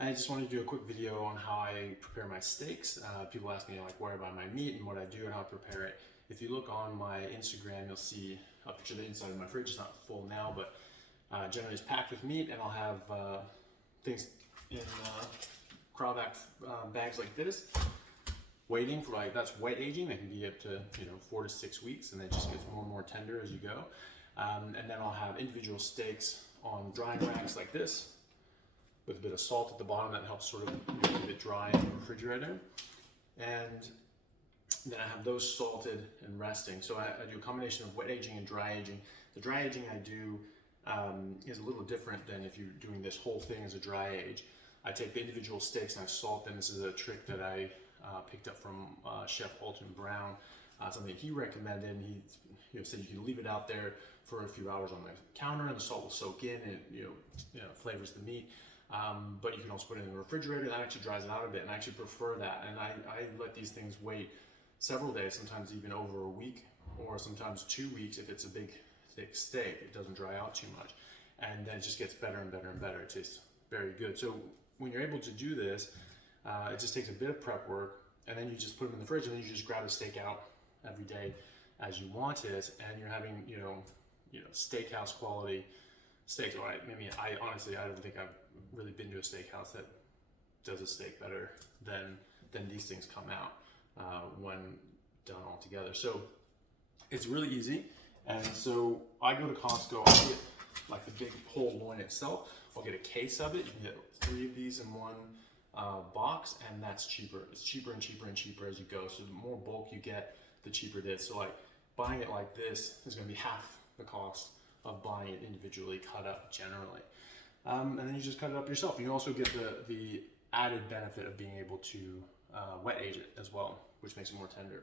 I just wanted to do a quick video on how I prepare my steaks. People ask me like where I buy my meat and what I do and how I prepare it. If you look on my Instagram, you'll see a picture of the inside of my fridge. It's not full now, but generally it's packed with meat, and I'll have things in cryovac bags like this, waiting for that's wet aging. They can be up to 4 to 6 weeks, and it just gets more and more tender as you go. And then I'll have individual steaks on drying racks like this, with a bit of salt at the bottom that helps sort of keep it dry in the refrigerator. And then I have those salted and resting. So I do a combination of wet aging and dry aging. The dry aging I do is a little different than if you're doing this whole thing as a dry age. I take the individual steaks and I salt them. This is a trick that I picked up from Chef Brown, something he recommended. And he said you can leave it out there for a few hours on the counter, and the salt will soak in, and it flavors the meat. But you can also put it in the refrigerator. That actually dries it out a bit, and I actually prefer that. And I let these things wait several days, sometimes even over a week, or sometimes 2 weeks if it's a big thick steak. It doesn't dry out too much, and then it just gets better and better and better. It tastes very good. So when you're able to do this, it just takes a bit of prep work, and then you just put them in the fridge, and then you just grab a steak out every day as you want it, and you're having steakhouse quality steaks. Or I honestly don't think I've really been to a steakhouse that does a steak better than these things come out when done all together. So it's really easy. And so I go to Costco, I'll get like the big whole loin itself. I'll get a case of it. You can get 3 of these in one box, and that's cheaper. It's cheaper and cheaper and cheaper as you go. So the more bulk you get, the cheaper it is. So like buying it like this is going to be half the cost of buying it individually cut up generally. And then you just cut it up yourself. You also get the added benefit of being able to wet age it as well, which makes it more tender.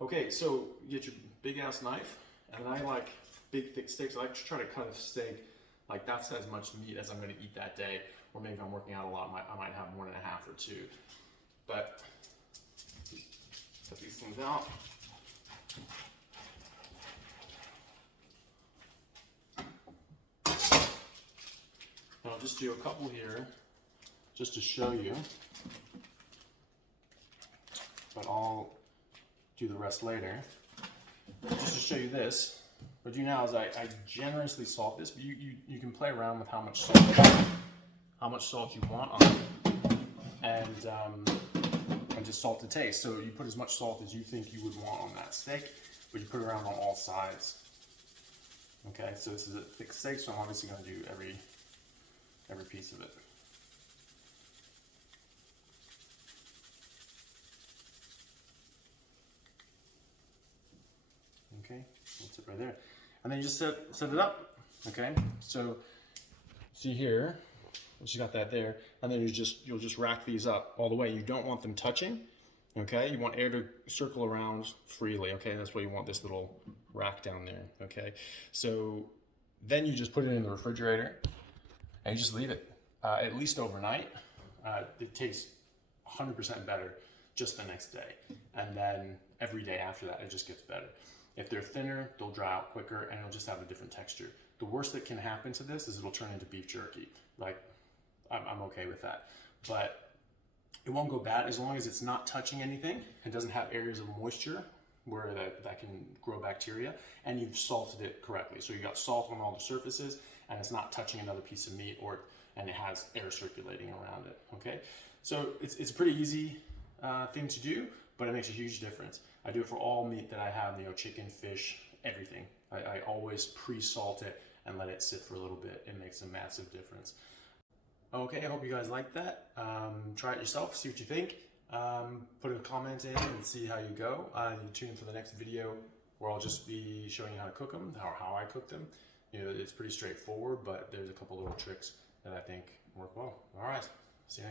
Okay, so you get your big ass knife, and I like big thick steaks. I like to try to cut a steak like that's as much meat as I'm going to eat that day, or maybe if I'm working out a lot, I might have 1.5 or 2. But cut these things out. I'll just do a couple here just to show you, but I'll do the rest later. Just to show you this, what I do now is I generously salt this, but you can play around with how much salt you want on it, and just salt to taste. So you put as much salt as you think you would want on that steak, but you put it around on all sides. Okay, so this is a thick steak, so I'm obviously going to do every piece of it. Okay, that's it right there. And then you just set it up. Okay, so see here, you got that there, and then you'll just rack these up all the way. You don't want them touching. Okay, you want air to circle around freely. Okay, that's why you want this little rack down there. Okay, so then you just put it in the refrigerator, and you just leave it at least overnight. It tastes 100% better just the next day, and then every day after that it just gets better. If they're thinner, they'll dry out quicker, and it'll just have a different texture. The worst that can happen to this is it'll turn into beef jerky. Like, I'm okay with that, but it won't go bad as long as it's not touching anything. It doesn't have areas of moisture where that can grow bacteria, and you've salted it correctly. So you got salt on all the surfaces, and it's not touching another piece of meat, and it has air circulating around it. Okay, so it's a pretty easy thing to do, but it makes a huge difference. I do it for all meat that I have, chicken, fish, everything. I always pre-salt it and let it sit for a little bit. It makes a massive difference. Okay, I hope you guys like that. Try it yourself, see what you think. Put a comment in and see how you go. Tune in for the next video where I'll just be showing you how to cook them, or how I cook them. It's pretty straightforward, but there's a couple little tricks that I think work well. All right, see you next time.